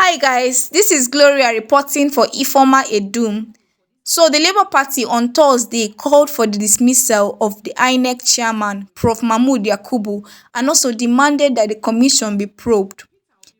Hi guys, this is Gloria reporting for Ifoma Edum. So the Labour Party on Thursday called for the dismissal of the Inec chairman, Prof. Mahmood Yakubu, and also demanded that the commission be probed.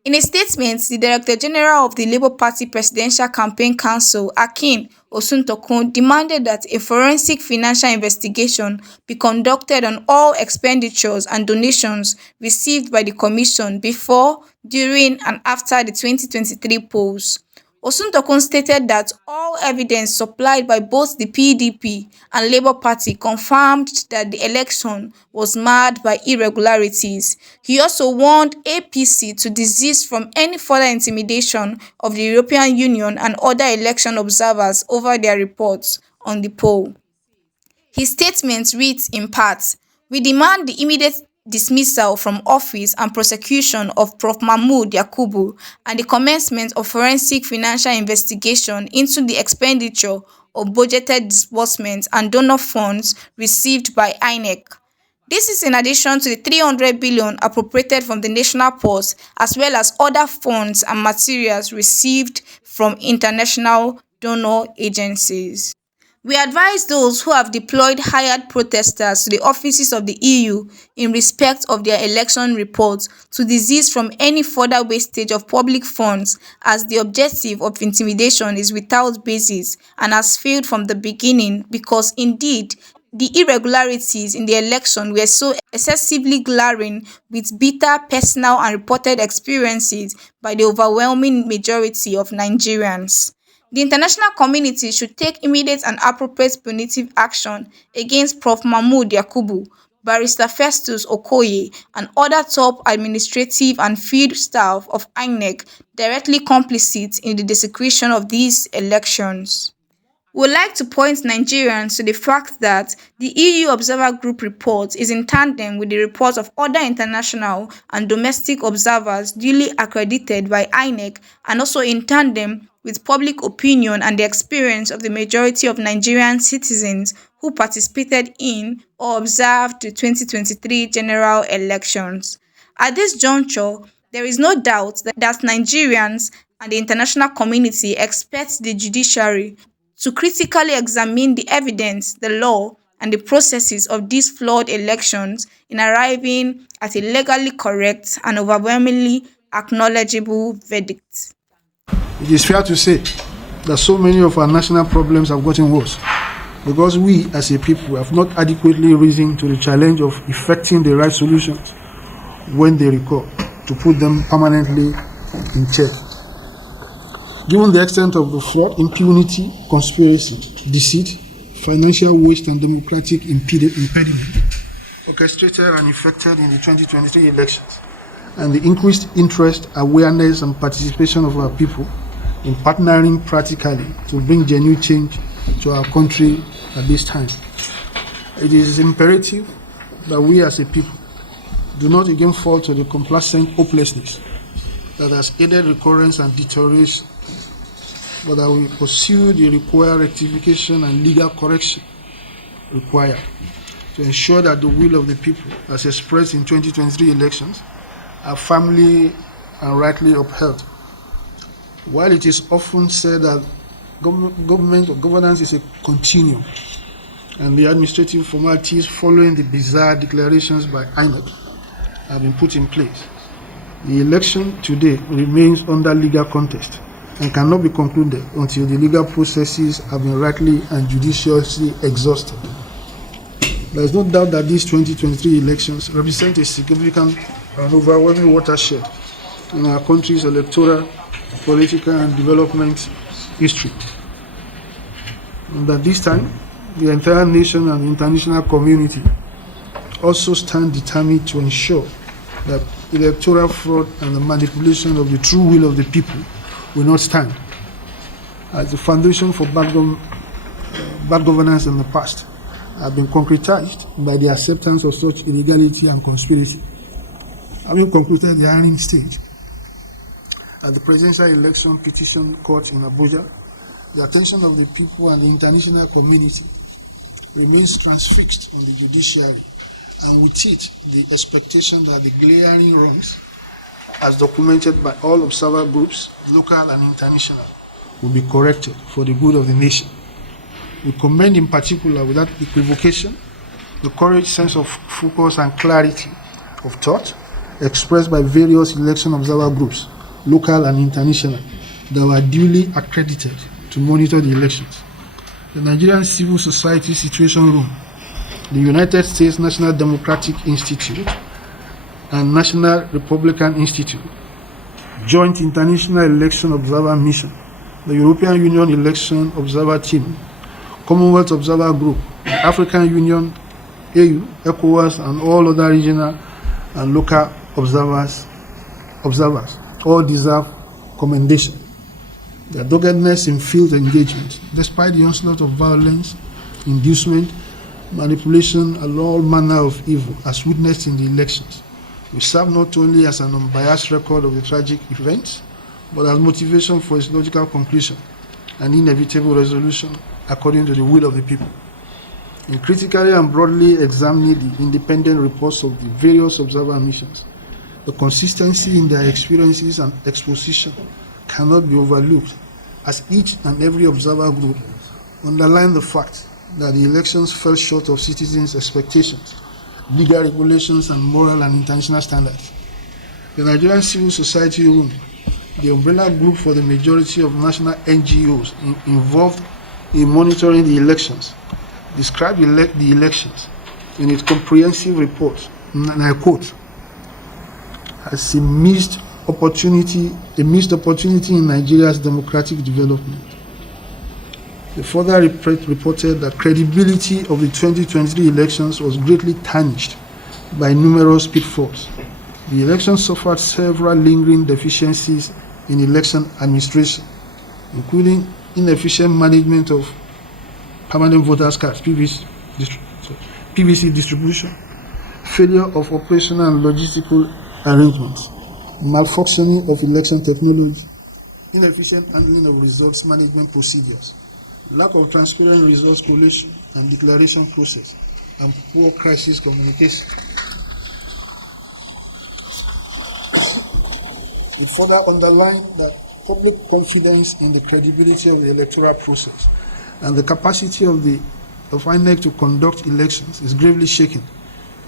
In a statement, the Director General of the Labour Party Presidential Campaign Council, Akin Osuntokun, demanded that a forensic financial investigation be conducted on all expenditures and donations received by the commission before, during, and after the 2023 polls. Osuntokun stated that all evidence supplied by both the PDP and Labour Party confirmed that the election was marred by irregularities. He also warned APC to desist from any further intimidation of the European Union and other election observers over their reports on the poll. His statement reads in part, "We demand the immediate dismissal from office and prosecution of Prof. Mahmood Yakubu and the commencement of forensic financial investigation into the expenditure of budgeted disbursements and donor funds received by Inec. This is in addition to the 300 billion appropriated from the National Purse, as well as other funds and materials received from international donor agencies. We advise those who have deployed hired protesters to the offices of the EU in respect of their election reports to desist from any further wastage of public funds, as the objective of intimidation is without basis and has failed from the beginning, because indeed the irregularities in the election were so excessively glaring, with bitter personal and reported experiences by the overwhelming majority of Nigerians. The international community should take immediate and appropriate punitive action against Prof. Mahmood Yakubu, Barrister Festus Okoye, and other top administrative and field staff of INEC directly complicit in the desecration of these elections." We would like to point Nigerians to the fact that the EU Observer Group report is in tandem with the reports of other international and domestic observers duly accredited by INEC, and also in tandem with public opinion and the experience of the majority of Nigerian citizens who participated in or observed the 2023 general elections. At this juncture, there is no doubt that Nigerians and the international community expect the judiciary to critically examine the evidence, the law, and the processes of these flawed elections in arriving at a legally correct and overwhelmingly acknowledgeable verdict. It is fair to say that so many of our national problems have gotten worse because we as a people have not adequately risen to the challenge of effecting the right solutions when they recur, to put them permanently in check. Given the extent of the fraud, impunity, conspiracy, deceit, financial waste, and democratic impediment orchestrated and effected in the 2023 elections, and the increased interest, awareness, and participation of our people in partnering practically to bring genuine change to our country at this time, it is imperative that we as a people do not again fall to the complacent hopelessness that has aided recurrence and deterioration, but that we pursue the required rectification and legal correction required to ensure that the will of the people, as expressed in 2023 elections, are firmly and rightly upheld. While it is often said that government or governance is a continuum, and the administrative formalities following the bizarre declarations by INEC have been put in place, the election today remains under legal contest and cannot be concluded until the legal processes have been rightly and judiciously exhausted. There is no doubt that these 2023 elections represent a significant and overwhelming watershed in our country's electoral, political, and development history. And at this time, the entire nation and international community also stand determined to ensure that electoral fraud and the manipulation of the true will of the people will not stand as the foundation for bad governance in the past have been concretized by the acceptance of such illegality and conspiracy. Having concluded the hearing stage at the Presidential Election Petition Court in Abuja, the attention of the people and the international community remains transfixed on the judiciary, and with it, the expectation that the glaring wrongs as documented by all observer groups, local and international, will be corrected for the good of the nation. We commend in particular, without equivocation, the courage, sense of focus and clarity of thought expressed by various election observer groups, local and international, that were duly accredited to monitor the elections. The Nigerian Civil Society Situation Room, the United States National Democratic Institute, and National Republican Institute, Joint International Election Observer Mission, the European Union Election Observer Team, Commonwealth Observer Group, African Union, AU, ECOWAS, and all other regional and local observers all deserve commendation. Their doggedness in field engagement, despite the onslaught of violence, inducement, manipulation, and all manner of evil as witnessed in the elections, will serve not only as an unbiased record of the tragic events, but as motivation for its logical conclusion and inevitable resolution according to the will of the people. In critically and broadly examining the independent reports of the various observer missions, the consistency in their experiences and exposition cannot be overlooked, as each and every observer group underline the fact that the elections fell short of citizens' expectations, legal regulations, and moral and international standards. The Nigerian Civil Society Room, the umbrella group for the majority of national NGOs involved in monitoring the elections, described the elections in its comprehensive report, and I quote, as a missed opportunity in Nigeria's democratic development. They further reported that credibility of the 2023 elections was greatly tarnished by numerous pitfalls. The elections suffered several lingering deficiencies in election administration, including inefficient management of permanent voters' cards, PVC distribution, failure of operational and logistical arrangements, malfunctioning of election technology, inefficient handling of results management procedures, lack of transparent results collation and declaration process, and poor crisis communication. It further underlined that public confidence in the credibility of the electoral process and the capacity of INEC to conduct elections is gravely shaken,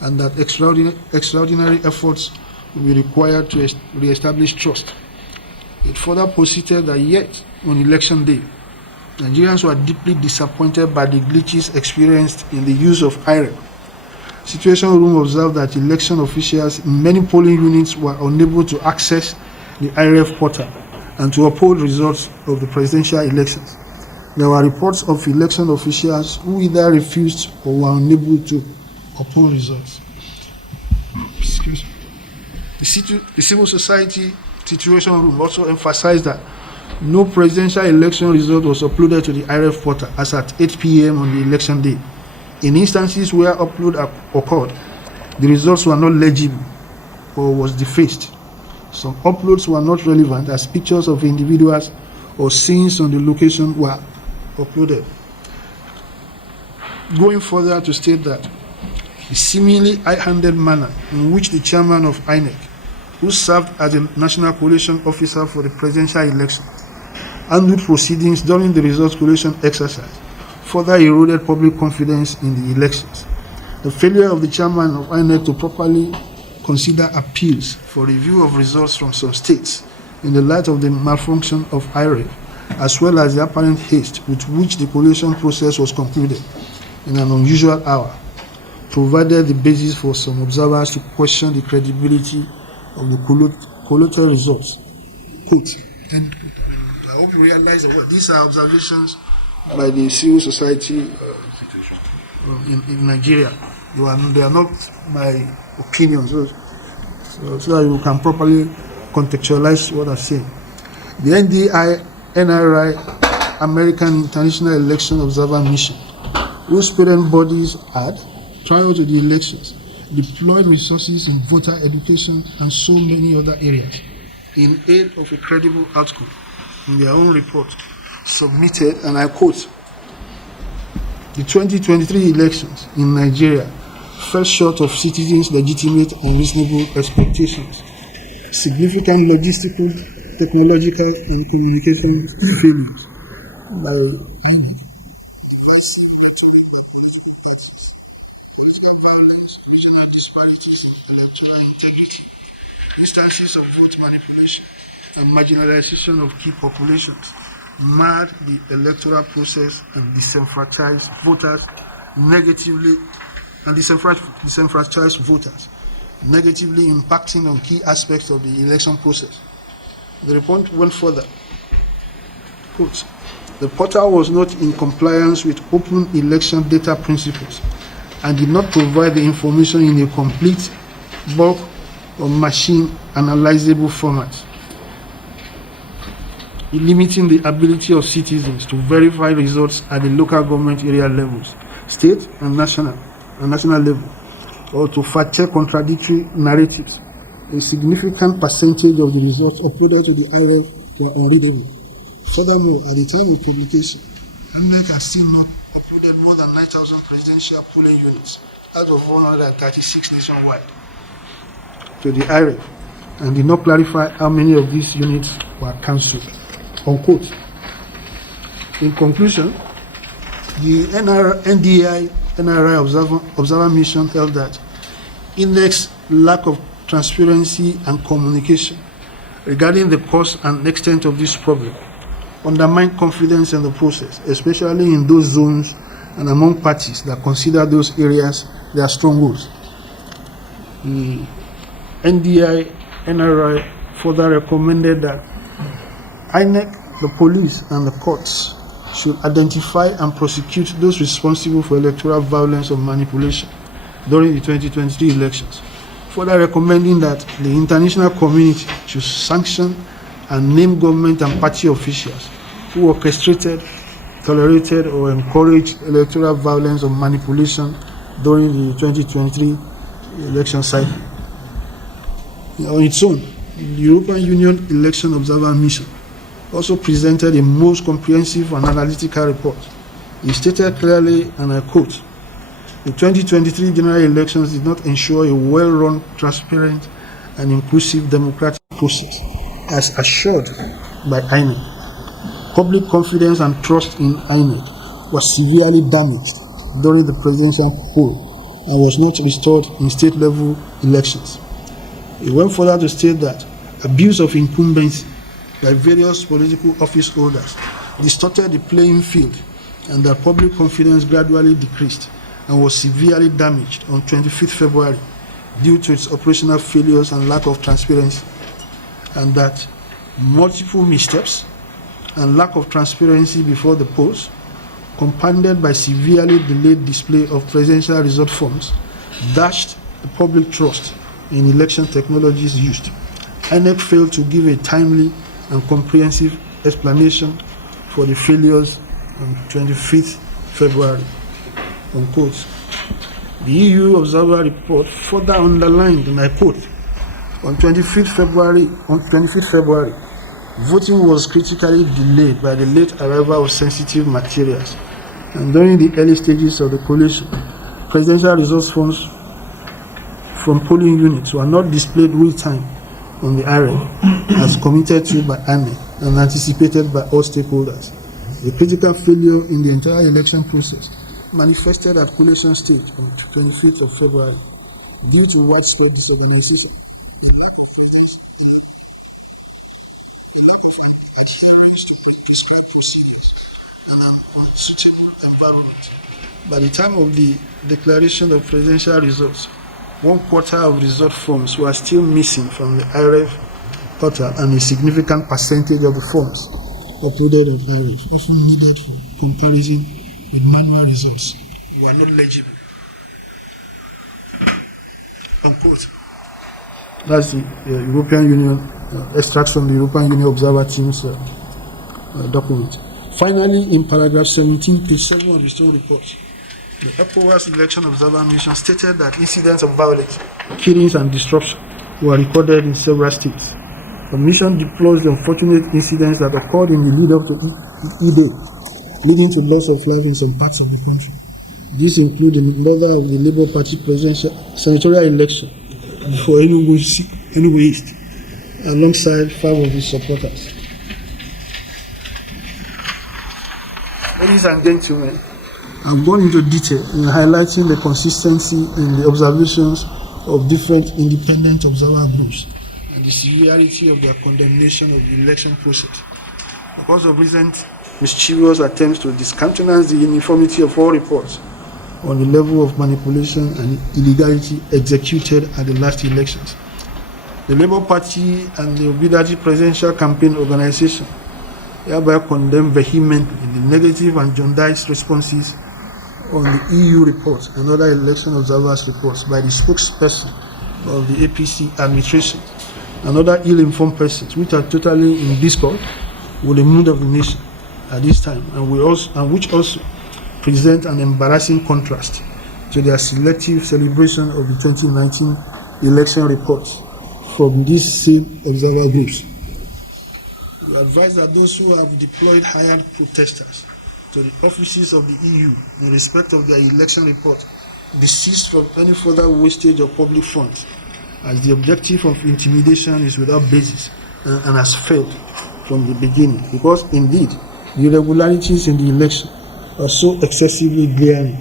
and that extraordinary efforts will be required to re-establish trust. It further posited that yet, on election day, Nigerians were deeply disappointed by the glitches experienced in the use of IREP. Situation Room observed that election officials in many polling units were unable to access the IREF portal and to uphold results of the presidential elections. There were reports of election officials who either refused or were unable to uphold results. Excuse me. The Civil Society Situation Room also emphasized that no presidential election result was uploaded to the IREF portal as at 8 p.m. on the election day. In instances where upload occurred, the results were not legible or was defaced. Some uploads were not relevant as pictures of individuals or scenes on the location were uploaded. Going further to state that the seemingly high-handed manner in which the chairman of INEC, who served as a national collation officer for the presidential election, handled proceedings during the results collation exercise further eroded public confidence in the elections. The failure of the chairman of INEC to properly consider appeals for review of results from some states in the light of the malfunction of IREF, as well as the apparent haste with which the collation process was concluded in an unusual hour, provided the basis for some observers to question the credibility of the collated results. Quote, and I hope you realize that these are observations by the civil society in Nigeria. They are not my opinions, so that you can properly contextualize what I'm saying. The NRI, American International Election Observer Mission, whose parent bodies had, prior to the elections, deployed resources in voter education and so many other areas in aid of a credible outcome, in their own report, submitted, and I quote, the 2023 elections in Nigeria fell short of citizens' legitimate and reasonable expectations. significant logistical, technological, and communication failures by INEC. Political violence, regional disparities, electoral integrity, instances of vote manipulation, and marginalization of key populations marred the electoral process and disenfranchised voters negatively, and disenfranchised voters, negatively impacting on key aspects of the election process. The report went further. Quote, the portal was not in compliance with open election data principles and did not provide the information in a complete, bulk, or machine analyzable format, limiting the ability of citizens to verify results at the local government area levels, state and national level, or to fact-check contradictory narratives. A significant percentage of the results uploaded to the IREF were unreadable. Furthermore, at the time of publication, INEC has still not uploaded more than 9,000 presidential polling units out of 136 nationwide to the IREF, and did not clarify how many of these units were cancelled. Unquote. In conclusion, the NDI-NRI observer mission held that INEC's lack of transparency and communication regarding the cause and extent of this problem undermined confidence in the process, especially in those zones and among parties that consider those areas their strongholds. The NDI-NRI further recommended that INEC, the police, and the courts should identify and prosecute those responsible for electoral violence or manipulation during the 2023 elections, further recommending that the international community should sanction and name government and party officials who orchestrated, tolerated, or encouraged electoral violence or manipulation during the 2023 election cycle. On its own, the European Union Election Observer Mission also presented a most comprehensive and analytical report. It stated clearly, and I quote, the 2023 general elections did not ensure a well-run, transparent, and inclusive democratic process, as assured by INEC. Public confidence and trust in INEC was severely damaged during the presidential poll and was not restored in state-level elections. It went further to state that abuse of incumbency by various political office holders distorted the playing field, and that public confidence gradually decreased and was severely damaged on 25th February due to its operational failures and lack of transparency, and that multiple missteps and lack of transparency before the polls, compounded by severely delayed display of presidential result forms, dashed the public trust in election technologies used. INEC failed to give a timely and comprehensive explanation for the failures on 25th February. Unquote. The EU Observer Report further underlined, and I quote, on 25th February, voting was critically delayed by the late arrival of sensitive materials, and during the early stages of the collation, presidential results forms from polling units were not displayed real time on the IREF as committed to by INEC and anticipated by all stakeholders. A critical failure in the entire election process manifested at collation stage on 25th of February due to widespread disorganization, by the time of the declaration of presidential results, 1/4 of result forms were still missing from the IREF portal, and a significant percentage of the forms uploaded on IREF, often needed for comparison with manual results, were not legible. Unquote. That's the European Union extract from the European Union Observer Team's document. Finally, in paragraph 17, page 7 of the Stone report, the ECOWAS Election Observer Mission stated that incidents of violence, killings, and disruption were recorded in several states. The mission deplores the unfortunate incidents that occurred in the lead-up to E-Day, leading to loss of life in some parts of the country. These include the murder of the Labour Party presidential senatorial election for Enugu East, alongside 5 of his supporters. Ladies and gentlemen, I've gone into detail in highlighting the consistency in the observations of different independent observer groups and the severity of their condemnation of the election process. Because of recent mischievous attempts to discountenance the uniformity of all reports on the level of manipulation and illegality executed at the last elections, the Labour Party and the Obidati Presidential Campaign Organization hereby condemn vehemently the negative and jaundiced responses on the EU reports and other election observers' reports by the spokesperson of the APC administration and other ill-informed persons which are totally in discord with the mood of the nation at this time, and which also present an embarrassing contrast to their selective celebration of the 2019 election reports from these same observer groups. We advise that those who have deployed hired protesters to the offices of the EU in respect of their election report desist from any further wastage of public funds, as the objective of intimidation is without basis and has failed from the beginning, because indeed the irregularities in the election are so excessively glaring,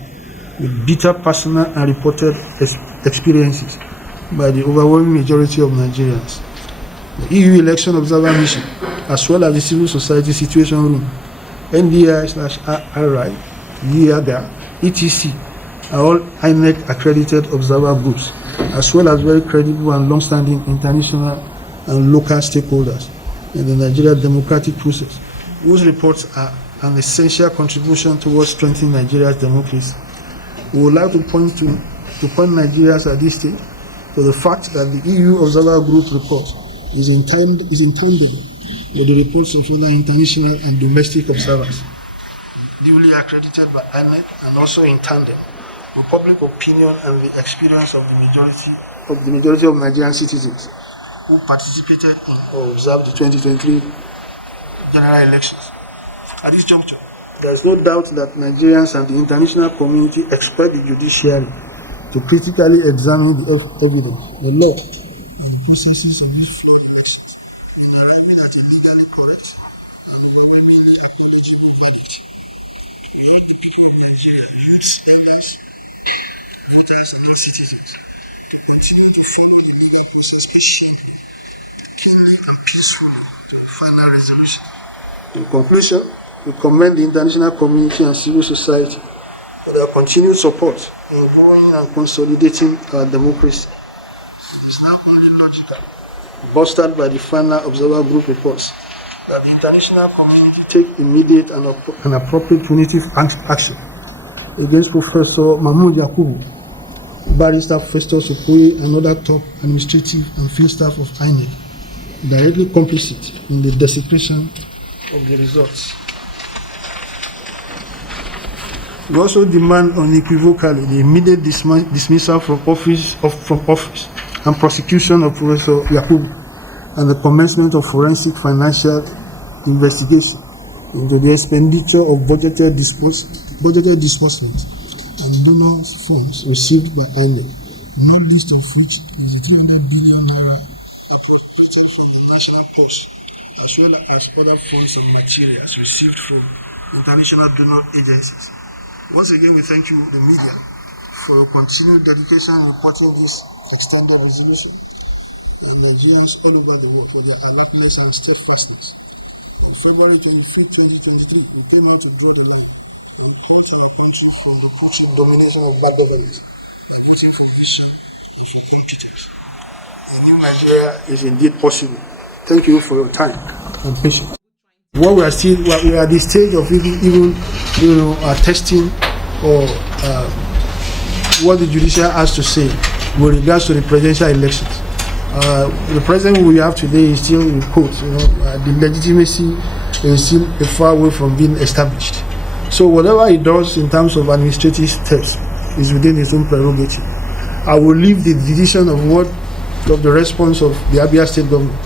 with bitter personal and reported experiences by the overwhelming majority of Nigerians. The EU Election Observer Mission, as well as the Civil Society Situation Room, NDI/RI, YIAGA, etc., are all INEC accredited observer groups, as well as very credible and long-standing international and local stakeholders in the Nigerian democratic process, whose reports are an essential contribution towards strengthening Nigeria's democracy. We would like to point Nigerians at this stage to the fact that the EU Observer Group report is intangible with the reports of other international and domestic observers, duly accredited by INEC, and also in tandem with public opinion and the experience of the majority of Nigerian citizens who participated in or observed the 2023 general elections. At this juncture, there is no doubt that Nigerians and the international community expect the judiciary to critically examine the evidence, the law, and the processes of these flawed elections in arriving at a legally correct and overwhelmingly acknowledgeable verdict. To all the people of Nigeria, youths, elders, voters, non-citizens, to continue to follow the legal process patiently, keenly, and peacefully to the final resolution. In conclusion, we commend the international community and civil society for their continued support in growing and consolidating our democracy. It is now only logical, bolstered by the final observer group reports, that the international community take immediate and appropriate punitive action against Professor Mahmood Yakubu, Barrister Festus Okoye, and other top administrative and field staff of INEC, directly complicit in the desecration of the results. We also demand unequivocally the immediate dismissal from office and prosecution of Professor Yakubu, and the commencement of forensic financial investigation into the expenditure of budgeted disbursements and donors' funds received by INEC, not least of which was the 300 billion naira appropriated from the national post, as well as other funds and materials received from international donor agencies. Once again, we thank you, the media, for your continued dedication in reporting this extended resolution, and Nigerians all over the world for their alertness and steadfastness. On February 23, 2023, we came out to do the law, and we came to the country from the approaching domination of bad government, information, and fugitives. A new Nigeria is indeed possible. Thank you for your time and patience. We are at the stage of even testing or what the judiciary has to say with regards to the presidential elections. The president we have today is still in court. The legitimacy is still far away from being established. So whatever he does in terms of administrative steps is within his own prerogative. I will leave the decision of the response of the Abia State government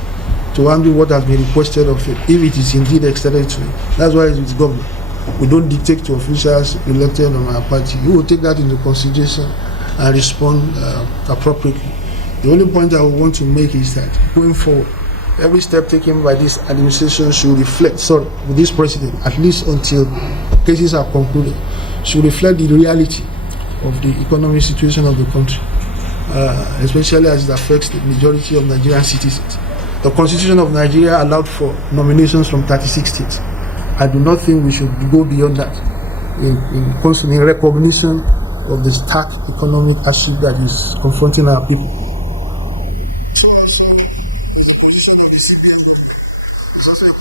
to handle what has been requested of it, if it is indeed extended to him. That's why it's government. We don't dictate to officials elected on our party. We will take that into consideration and respond appropriately. The only point I want to make is that going forward, every step taken by this administration should reflect, with this president, at least until cases are concluded, should reflect the reality of the economic situation of the country, especially as it affects the majority of Nigerian citizens. The Constitution of Nigeria allowed for nominations from 36 states. I do not think we should go beyond that in recognition of the stark economic hardship that is confronting our people.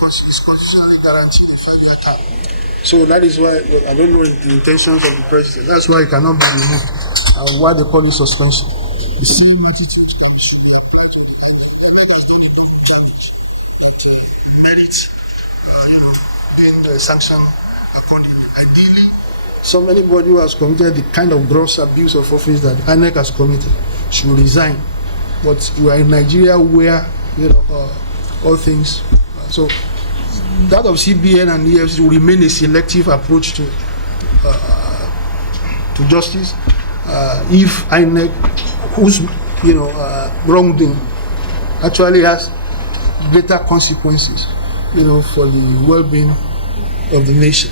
It's constitutionally guaranteed a 5-year term. So that is why, I don't know the intentions of the president. That's why it cannot be removed. And why they call it suspension. The same attitude should be applied to the sanction accordingly. Ideally, anybody who has committed the kind of gross abuse of office that Inec has committed should resign. But we are in Nigeria where all things. So that of CBN and EFCC will remain a selective approach to justice. If INEC, whose wrongdoing actually has greater consequences, for the well-being of the nation.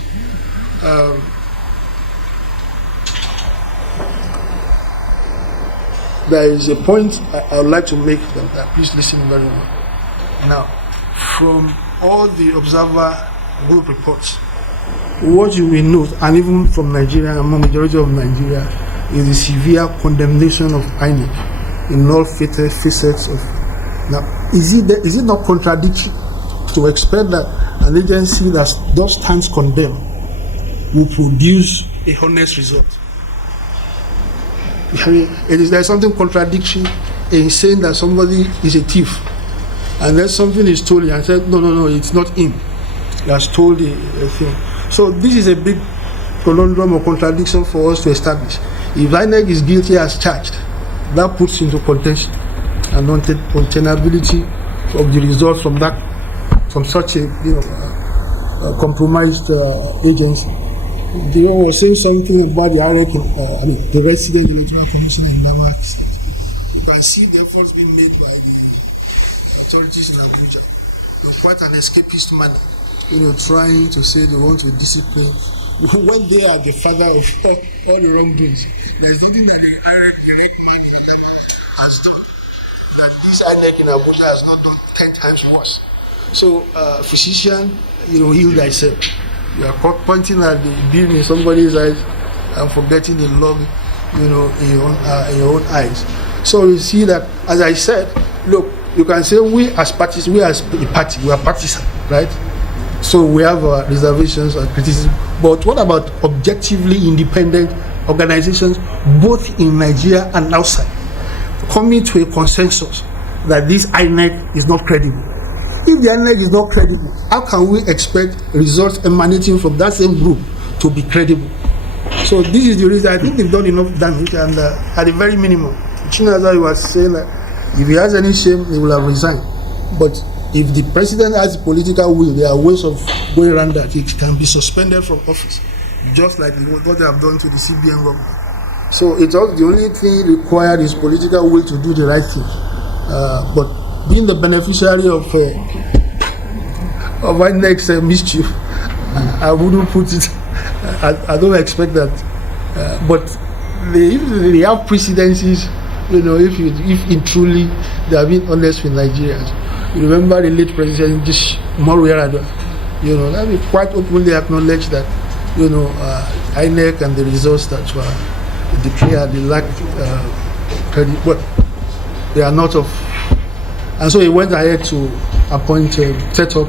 There is a point I would like to make that please listen very well. Now, from all the observer group reports, what you will note, and even from Nigeria, among the majority of Nigeria, is the severe condemnation of INEC in all facets of. Now, is it not contradictory to expect that an agency that stands condemned will produce a honest result? I mean, there's something contradictory in saying that somebody is a thief, and then something is stolen, and said, no, it's not him that stole the thing. So this is a big conundrum or contradiction for us to establish. If INEC is guilty as charged, that puts into contention and untenability of the results from such a compromised agency. They were saying something about the INEC, the resident electoral commissioner in LAMBAST. You can see the efforts being made by the authorities in Abuja in quite an escapist manner, trying to say they want to discipline when they are the father of all the wrongdoings. There is nothing that the INEC has done that this INEC in Abuja has not done 10 times worse. So, physician, heal thyself. You are pointing at the beam in somebody's eyes and forgetting the log, in your own eyes. So you see that, as I said, look, you can say we as parties, we as a party, we are partisan, right? So we have reservations and criticism. But what about objectively independent organizations, both in Nigeria and outside, coming to a consensus that this INEC is not credible? If the INEC is not credible, how can we expect results emanating from that same group to be credible? So this is the reason I think they've done enough damage, and at the very minimum, Chinaza was saying that if he has any shame, he will have resigned. But if the president has political will, there are ways of going around that. He can be suspended from office, just like what they have done to the CBN government. So it's all, the only thing required is political will to do the right thing. But being the beneficiary of INEC's mischief, I wouldn't put it. I don't expect that. But they have precedences. If in truly they have been honest with Nigerians. You remember the late president, Moruera, that we quite openly acknowledge that, INEC and the results that were declared, they lack credit, but they are not of. And so he went ahead to appoint, set up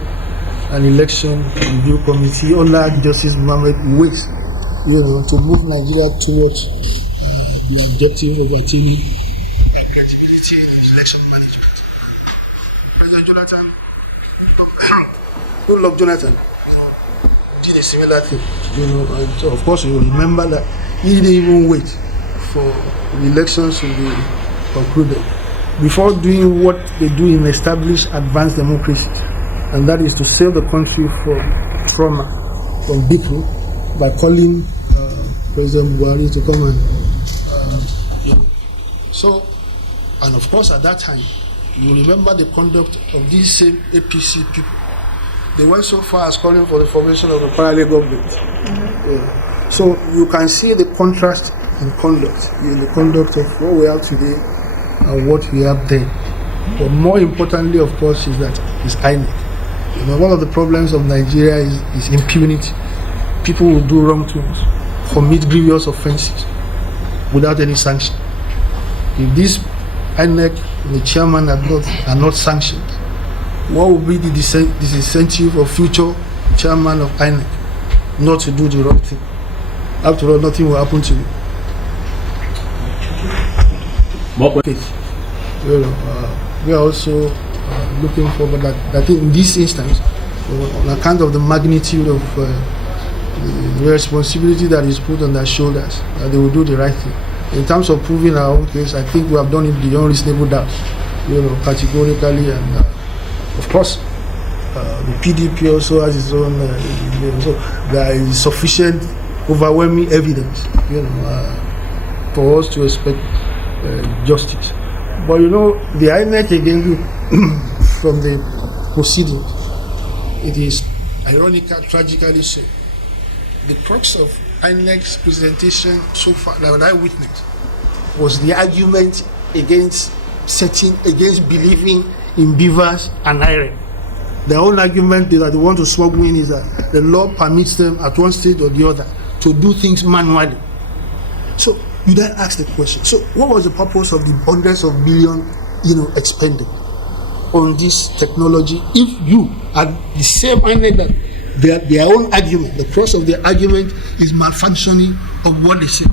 an election review committee under Justice Mohammed Ways, to move Nigeria towards the objective of attaining credibility in election management. President Jonathan, Goodluck Jonathan, did a similar thing. And of course, you remember that he didn't even wait for the elections to be concluded before doing what they do in established advanced democracies, and that is to save the country from trauma, from victory, by calling President Buhari to come and. So, and of course, at that time, You remember the conduct of these same APC people. They went so far as calling for the formation of a parallel government. Yeah. So you can see the contrast in conduct, in the conduct of what we have today and what we have then. But more importantly, of course, is INEC. One of the problems of Nigeria is impunity. People will do wrong things, commit grievous offenses without any sanction. If this INEC, the chairman are not sanctioned, what will be the disincentive of future chairman of INEC not to do the wrong thing? After all, nothing will happen to you. We are also looking forward that in this instance, on account of the magnitude of the responsibility that is put on their shoulders, that they will do the right thing. In terms of proving our own case, I think we have done it beyond reasonable doubt, categorically, and of course, the PDP also has its own. So there is sufficient, overwhelming evidence, for us to expect justice. But the INEC again, from the proceedings, it is ironical, tragically so. The crux of INEC's presentation so far that I witnessed was the argument against believing in beavers and iron. Their own argument that they want to smuggle in is that the law permits them at one stage or the other to do things manually. So you then ask the question, so what was the purpose of the hundreds of billions expended on this technology if you are the same INEC that their own argument, the crux of their argument is malfunctioning of what they say,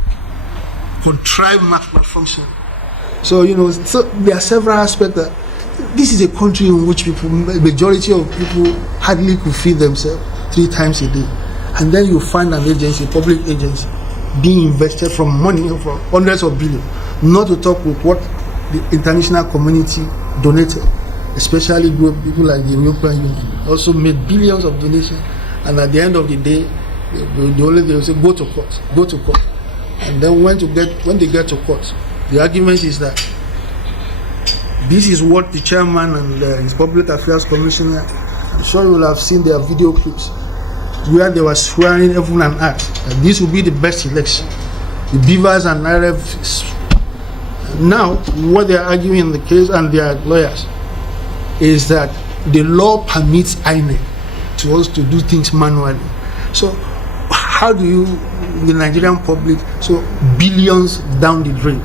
contrived malfunction. So so there are several aspects that this is a country in which majority of people hardly could feed themselves 3 times a day, and then you find an agency, public agency, being invested from money of hundreds of billions, not to talk with what the international community donated, especially people like the European Union also made billions of donations, and at the end of the day, they will say go to court, and then when they get to court, the argument is that this is what the chairman and his public affairs commissioner, I'm sure you will have seen their video clips where they were swearing heaven and earth that this will be the best election. The beavers and IRF. Now, what they are arguing in the case and their lawyers is that the law permits INEC to us to do things manually. So, how do the Nigerian public, so billions down the drain?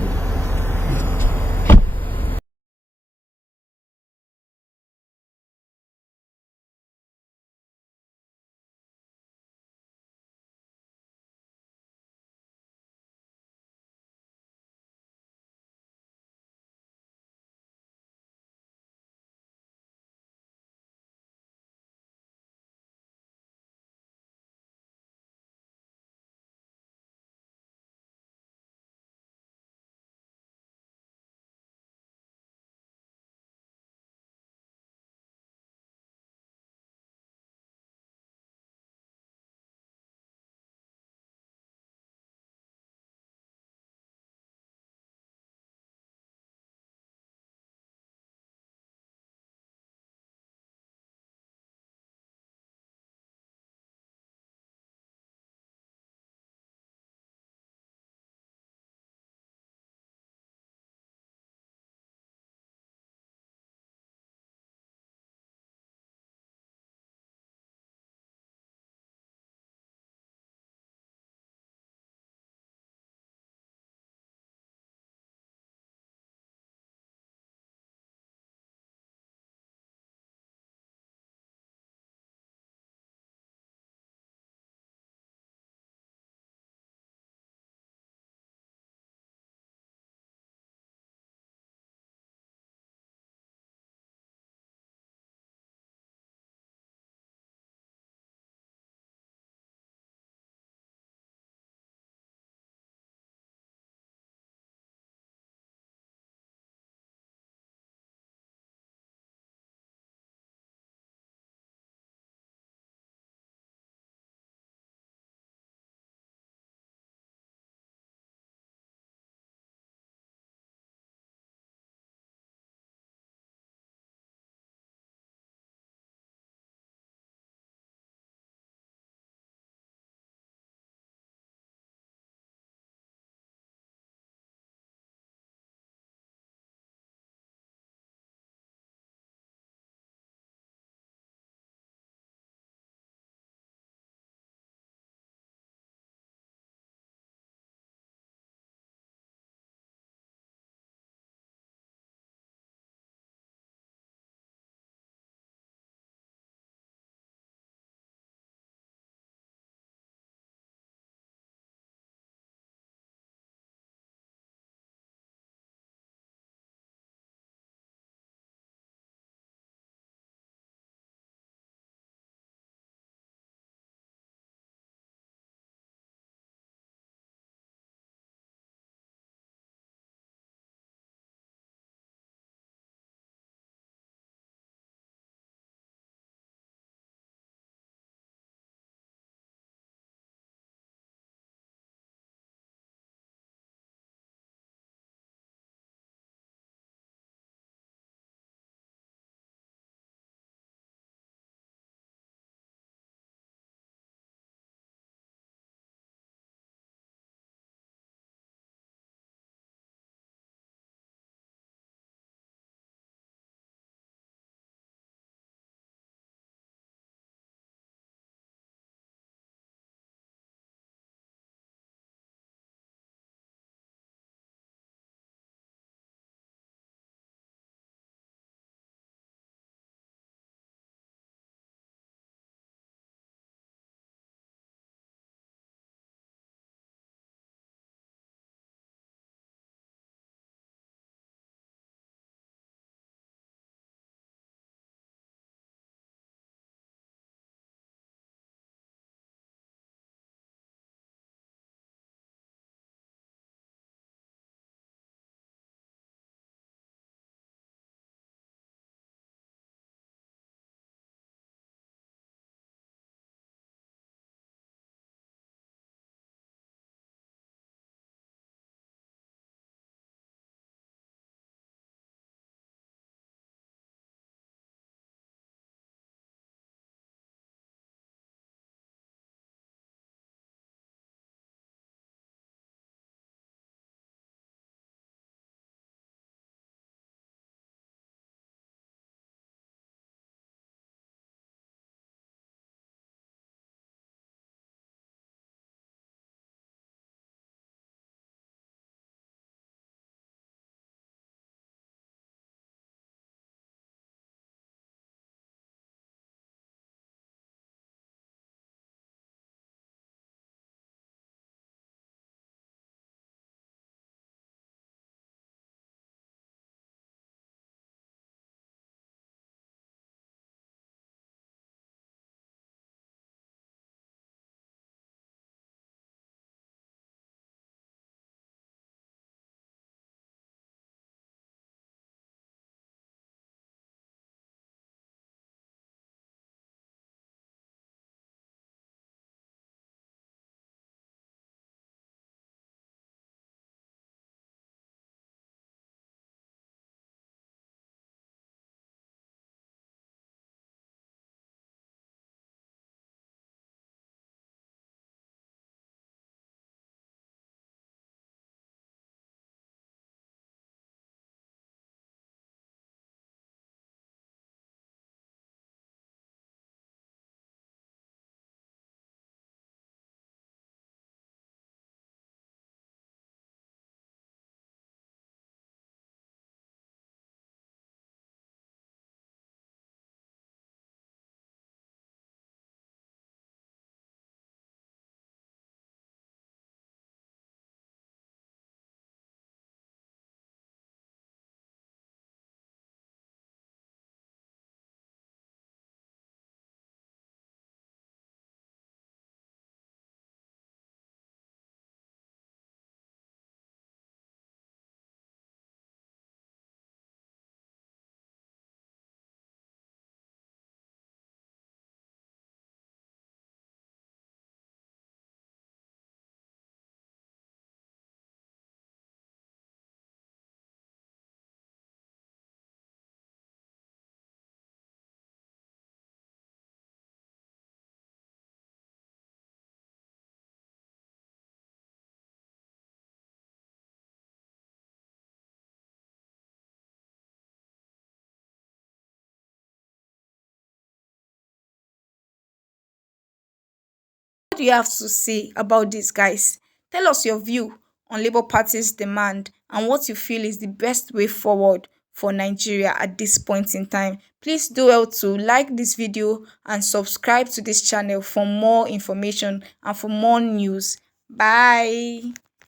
do you have to say about this, guys? Tell us your view on Labour Party's demand and what you feel is the best way forward for Nigeria at this point in time. Please do well to like this video and subscribe to this channel for more information and for more news. Bye.